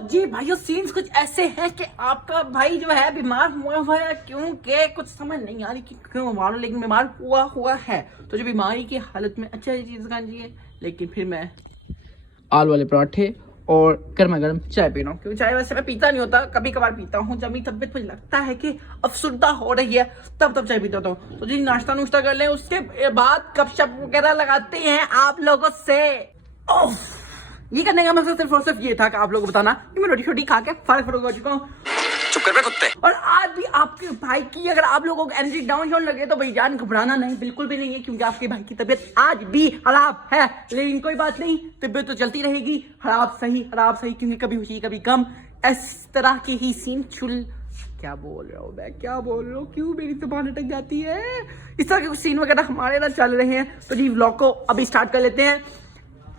जी भाइयों सीन्स कुछ ऐसे हैं कि आपका भाई जो है बीमार हुआ है, क्योंकि कुछ समझ नहीं आ रही कि क्यों बीमार हो, लेकिन बीमार हुआ है। तो जो बीमारी की हालत में अच्छा चीज खानी चाहिए, लेकिन फिर मैं आलू वाले पराठे और गर्मा गर्म चाय पी रहा हूँ, क्योंकि चाय वैसे मैं पीता नहीं होता, कभी कभार पीता हूँ जब मेरी तबीयत मुझे लगता है कि अफसुर्दा हो रही है, तब चाय पीता हूँ। तो जी नाश्ता नुश्ता कर लें, उसके बाद गपशप वगैरह लगाते हैं आप लोगों से। ये करने का मकसद सिर्फ और सिर्फ ये था कि आप लोगों को बताना कि मैं रोटी छोटी खा के फर्क हो चुका हूँ। चुप कर बे कुत्ते। और आज भी आपके भाई की अगर आप लोगों को एनर्जी डाउन होने लगे तो भाईजान घबराना नहीं, बिल्कुल भी नहीं है, क्योंकि आपके भाई की तबीयत आज भी खराब है। लेकिन कोई बात नहीं, तबीयत तो चलती रहेगी, खराब सही, क्योंकि कभी खुशी कभी गम, इस तरह के ही सीन क्या बोल रहा हूँ मैं, क्या बोल रहा हूँ, क्यों मेरी जुबान अटक जाती है। इस तरह के कुछ सीन वगैरह हमारे ना चल रहे हैं। तो जी व्लॉग को अभी स्टार्ट कर लेते हैं।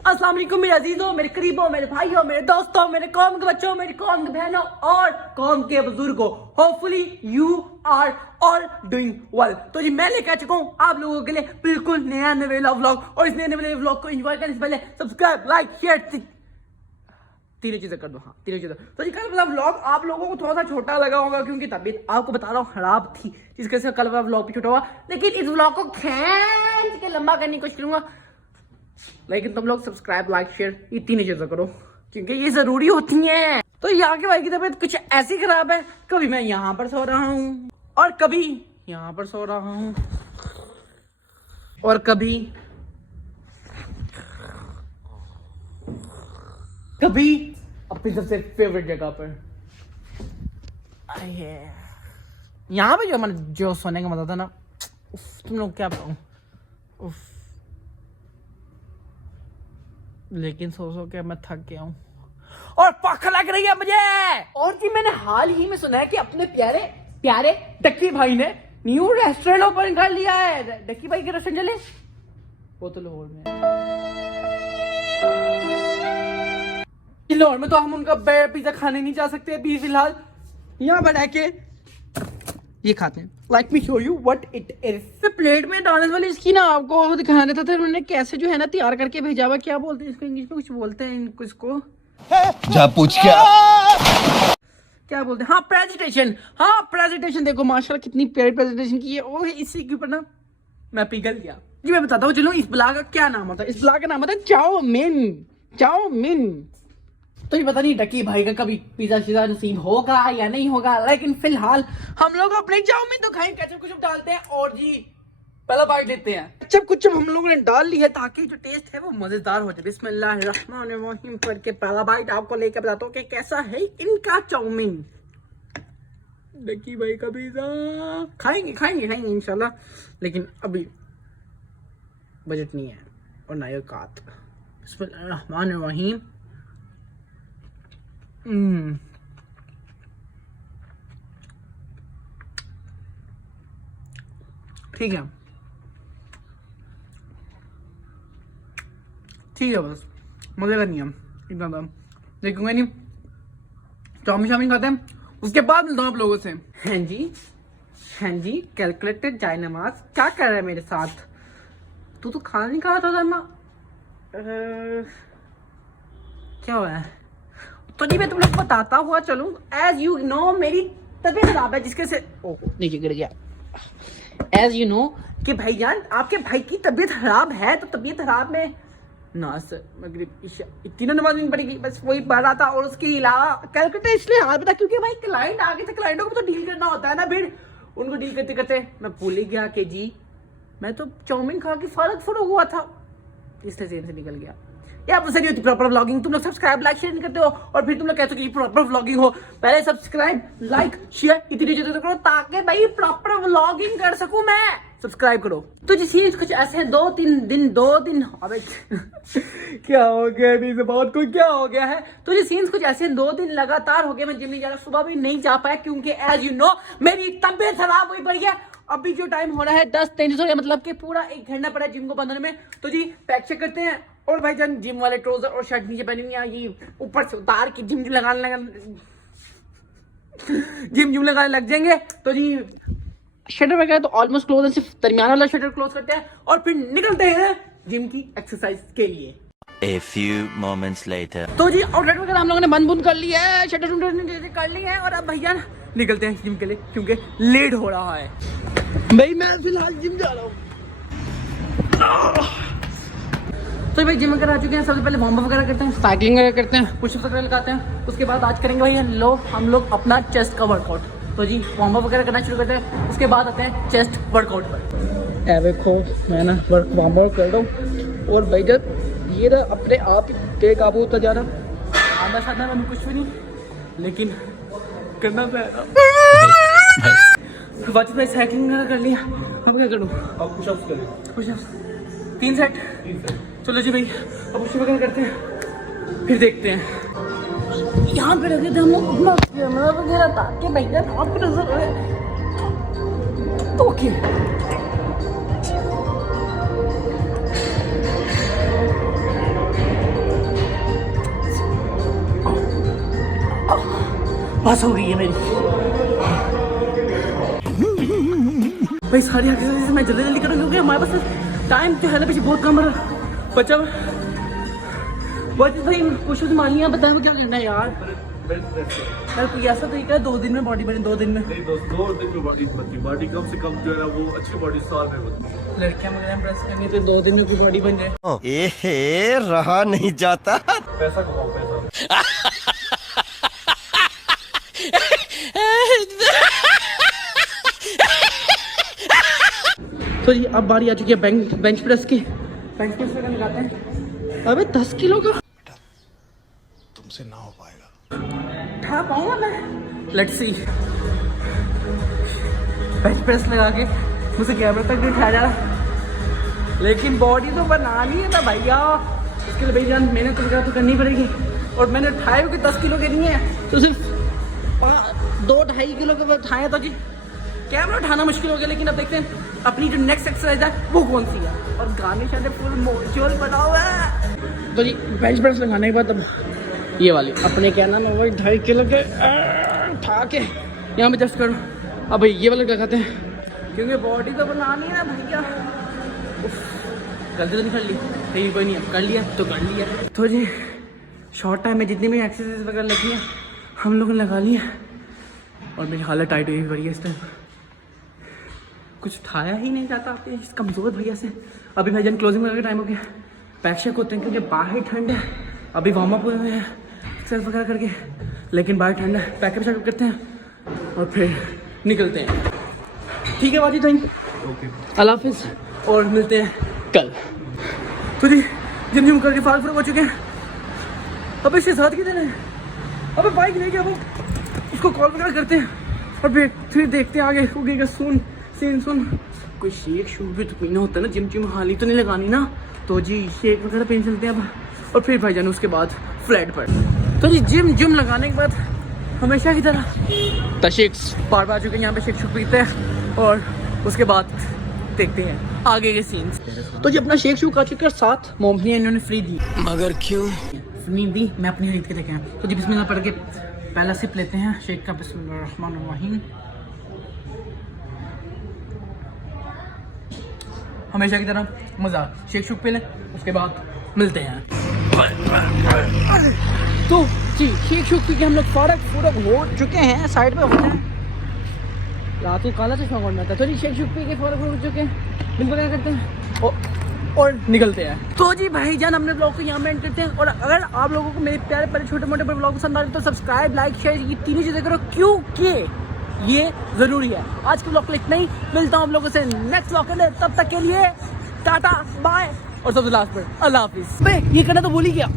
अस्सलाम वालेकुम मेरे अजीजों, मेरे करीबों, मेरे भाइयों, मेरे दोस्तों, मेरे कौम के बच्चों, मेरी कौम के बहनों और कौम के बुजुर्गों, hopefully you are all doing well. तो जी मैं लेकर आ चुका हूँ आप लोगों के लिए बिल्कुल नया नवेला व्लॉग, और इस नए नवेले व्लॉग को एंजॉय करने से पहले सब्सक्राइब, लाइक, शेयर, तीनों चीजें कर दो। हाँ, तीनों चीजें। तो जी कल वाला व्लॉग आप लोगों को थोड़ा सा छोटा लगा होगा, क्योंकि तबीयत आपको बता रहा हूँ खराब थी, जिसके से कल वाला व्लॉग भी छोटा हुआ। लेकिन इस व्लॉग को खींच के लंबा करने की कोशिश करूंगा। लेकिन तुम लोग सब्सक्राइब, लाइक, शेयर, ये तीन चीजें करो, क्योंकि ये जरूरी होती हैं। तो यहाँ के भाई की तबीयत कुछ ऐसी खराब है, कभी मैं यहाँ पर सो रहा हूँ और कभी यहाँ पर सो रहा हूँ और कभी अपनी सबसे फेवरेट जगह पर। यहाँ पे जो सोने का मजा था ना, तुम लोग क्या बताऊं, लेकिन सो के मैं थक गया हूँ और पख लग रही है मुझे। और जी मैंने हाल ही में सुना है कि अपने प्यारे डक्की भाई ने न्यू रेस्टोरेंट ओपन कर लिया है। डक्की भाई के रेस्टोरेंट चले, वो तो लाहौर में तो हम उनका पिज्जा खाने नहीं जा सकते अभी फिलहाल। यहाँ बना के ये खाते हैं। Let me show you what it is। तो प्लेट में डालने वाली इसकी ना आपको दिखाने देता था उन्होंने कैसे जो है ना तैयार करके भेजा हुआ। क्या बोलते हैं इसको, इंग्लिश में कुछ बोलते हैं इनको, इसको जा पूछ क्या बोलते हैं। हाँ प्रेजेंटेशन, हाँ प्रेजेंटेशन। देखो माशाल्लाह कितनी प्यारी प्रेजेंटेशन की है। और इसी के ऊपर ना मैं पिघल गया जी। मैं बताता हूँ चलो इस ब्लॉग का क्या नाम होता है। इस ब्लॉग का नाम होता है चाउमीन। तो ये पता नहीं डकी भाई का कभी पिज्जा शिजा नसीब होगा या नहीं होगा, लेकिन फिलहाल हम लोग अपने चाउमीन तो खाएं, केचप कुछ डालते हैं और जी पहला बाइट लेते हैं। केचप कुछ हम लोगों ने डाल ली है ताकि जो टेस्ट है वो मजेदार हो जाए। बिस्मिल्लाहिर्रहमानिर्रहीम करके पहला बाइट आपको लेकर बताता हूँ कि कैसा है इनका चाउमीन। डकी भाई का पिज्जा खाएंगे इंशाल्लाह, लेकिन अभी बजट नहीं है और ना औकात। बिस्मिल्लाहिर्रहमानिर्रहीम। ठीक है बस मजे का नहीं है इतना था, देखूंगा नहीं। चाउमीन खाते हैं, उसके बाद मिलता हूँ आप लोगों से। हाँ जी कैलकुलेटेड जाए नमाज क्या कर रहा है मेरे साथ। तू तो खाना नहीं खा रहा था धर्मा, क्या हुआ है। तो जी मैं तुम लोग बताता हुआ चलूं। एज यू नो मेरी तबीयत खराब है, जिसके से नीचे गिर गया। एज यू नो कि भाईजान आपके भाई की तबीयत खराब है, तो तबीयत खराब में मगरिब ईशा तीनों नमाज नहीं पड़ेगी, बस वही पढ़ रहा था। और उसके अलावा कैलकुलेटर इसलिए हाल बता क्योंकि भाई क्लाइंट आ गए थे, क्लाइंटों को तो डील करना होता है ना। फिर उनको डील करते करते मैं भूल ही गया कि जी मैं तो चाउमीन खा के फर्क हुआ था, इसलिए जेन से निकल गया। या मुझसे नहीं होती प्रॉपर व्लॉगिंग। तुम लोग सब्सक्राइब, लाइक, शेयर नहीं करते हो, और फिर तुम लोग कहते हो कि प्रॉपर व्लॉगिंग हो। पहले सब्सक्राइब, लाइक, शेयर इतनी चीजें करो ताकि भाई प्रॉपर व्लॉगिंग कर सकूं मैं। सब्सक्राइब करो। तो जी सीन्स कुछ ऐसे हैं, दो दिन अबे क्या हो गया, नहीं से बहुत कुछ क्या हो गया है। तो जी सीन्स कुछ ऐसे हैं, 2 दिन लगातार हो गए मैं जिम नहीं जा रहा, सुबह भी नहीं जा पाया क्योंकि एज यू नो मेरी तबीयत खराब हुई पड़ी है। अभी जो टाइम हो रहा है 10:33 हो गया, मतलब कि पूरा 1 घंटा पड़ा जिम को बंद होने में। तो जी पैक चेक करते हैं। और भाईजान जिम वाले ट्राउजर और शर्ट नीचे पहनी हुई है, ये ऊपर से उतार के जिम लगाने लग जाएंगे। तो जी शटर वगैरह तो ऑलमोस्ट क्लोज है, सिर्फ दरमियान वाला शटर क्लोज करते हैं और फिर निकलते हैं जिम की एक्सरसाइज के लिए। A few moments later. तो जी आउटलेट वगैरह हम लोगों ने बंद कर लिया है, शटर कर ली है और अब भैया निकलते हैं जिम के लिए क्योंकि लेट हो रहा है। भाई मैं फिलहाल जिम जा रहा हूँ। तो भाई जिम वगैरह आ चुके हैं। सबसे पहले वार्म अप वगैरह करते हैं, साइकिलिंग वगैरह करते हैं, पुशअप्स वगैरह लगाते हैं। उसके बाद आज करेंगे भाई हम लोग अपना चेस्ट का वर्कआउट। तो जी वार्म अप वगैरह करना शुरू करते हैं, उसके बाद आते हैं चेस्ट वर्कआउट पर। देखो मैं ना वार्म अप कर रहा हूँ और भाई जब ये ना अपने आप ही बेकाबू होता जा रहा। आधा साधा में कुछ भी नहीं, लेकिन करना पड़ेगा। वाचित भाई साइकिलिंग वगैरह कर लिया, अब क्या करूँ? अब पुशअप्स करें, पुशअप्स 3 सेट। चलो जी भाई अब पुशअप वगैरह करते हैं, फिर देखते हैं। यहाँ पे रखे थे हम लोग अपना कैमरा वगैरह ताकि भैया आपको नजर आए। ओके बस हो गई है मेरी भाई सारी एक्सरसाइज मैं जल्दी जल्दी करूँ क्योंकि हमारे पास टाइम जो है ना पीछे बहुत कम बचा भाई। पुशअप्स मारनी है, बताएं क्या करना है यार? यार कोई ऐसा तरीका है 2 दिन में बॉडी बने? 2 दिन में नहीं दोस्त, 2 दिन में बॉडी बनती, बॉडी कम से कम जो है ना वो अच्छी बॉडी साल में बनती है। लड़कियां मुझे इम्प्रेस करनी तो 2 दिन में कोई बॉडी बन जाए। एहे रहा नहीं जाता। पैसा कमाओ पैसा। तो जी अब बारी आ चुकी है बेंच प्रेस की। बेंच प्रेस वगैरह लगाते हैं। अबे 10 किलो का तुमसे ना हो पाएगा। उठा पाऊंगा मैं? Let's see. बेंच प्रेस लगा के मुझे कैमरे तक नहीं उठाया जा रहा, लेकिन बॉडी तो बनानी है ना भैया। इसके लिए भाई जान मेहनत वगैरह तो करनी पड़ेगी। और मैंने उठाए हुए 10 किलो के नहीं है, तो सिर्फ 2-2.5 किलो के उठाए तो जी कैमरा उठाना मुश्किल हो गया। लेकिन अब देखते हैं अपनी जो नेक्स्ट एक्सरसाइज है वो कौन सी है। और गाने शाने फुल मोचोल बना हुआ है। तो जी बेंच प्रेस लगाने के बाद अब ये वाली अपने क्या नाम है वही 2.5 किलो के उठा के यहाँ पे जस्ट करो। अब भाई ये वाला लगाते हैं क्योंकि बॉडी तो बनानी है ना भैया। गलती तो नहीं कर ली, लेकिन कोई नहीं, कर लिया तो कर लिया। तो जी शॉर्ट टाइम में जितनी भी एक्सरसाइज वगैरह लगी है हम लोगों ने लगा ली है और मेरी हालत टाइट हुई पड़ी है इस टाइम। कुछ उठाया ही नहीं जाता आपके इस कमज़ोर भैया से। अभी भाईजान क्लोजिंग वगैरह का टाइम हो गया, पैक शेक होते हैं क्योंकि बाहर ठंड है। अभी वार्म अप हुए हैं एक्सरसाइज वगैरह करके, लेकिन बाहर ठंड है। पैकअप शैकअप करते हैं और फिर निकलते हैं। ठीक है बाजी थैंक अल्लाह हाफिज़ और मिलते हैं कल। तो जी जिम जिम करके फाल हो चुके हैं। अब इसके साथ किधर है? अबे बाइक ले गया वो, उसको कॉल वगैरह करते हैं और फिर देखते हैं आगे उगेगा सुन सीन सुन। कोई शेक शूट भी तो पीना होता है ना, जिम जिम हाली तो नहीं लगानी ना। तो जी शेक वगैरह पीने चलते हैं अब और फिर भाई जान उसके बाद फ्लैट पर। तो जी जिम लगाने के बाद हमेशा की तरह तशेक्स बार बार चुके हैं, यहाँ पे शेक शूट पीते हैं और उसके बाद देखते हैं आगे के सीन्स। तो जी अपना शेक शूट आ चुके हैं, साथ मोमबत्तियाँ इन्होंने फ्री दी। मगर क्यों? फ्री दी, मैं अपनी खरीद के देखे हैं। तो जी बिस्मिल्लाह पढ़ के पहला सिप लेते हैं शेक का। बिस्मिल्लाहिर्रहमानिर्रहीम। हमेशा की तरह मज़ा शेक शुक पे लें, उसके बाद मिलते हैं। तो जी शेक शुक पी के हम लोग फारग हो चुके हैं, साइड पे होते हैं। रात को काला चश्मा कौन आता है? तो जी शेक शुक पी के फारग हो चुके हैं, बिल वगैरह करते हैं और निकलते हैं। तो जी भाई जान हमने ब्लॉग को यहाँ में एंड करते हैं। और अगर आप लोगों को मेरे प्यारे प्यारे छोटे मोटे ब्लॉग पसंद आ रहे तो सब्सक्राइब लाइक शेयर ये तीनों चीज़ें करो क्योंकि ये ज़रूरी है। आज के ब्लॉग को इतना ही, मिलता हूँ आप लोगों से नेक्स्ट ब्लॉग के लिए। तब तक के लिए टाटा बाय और सबसे लास्ट पर अल्लाह हाफिज़। ये करना तो भूल ही गया।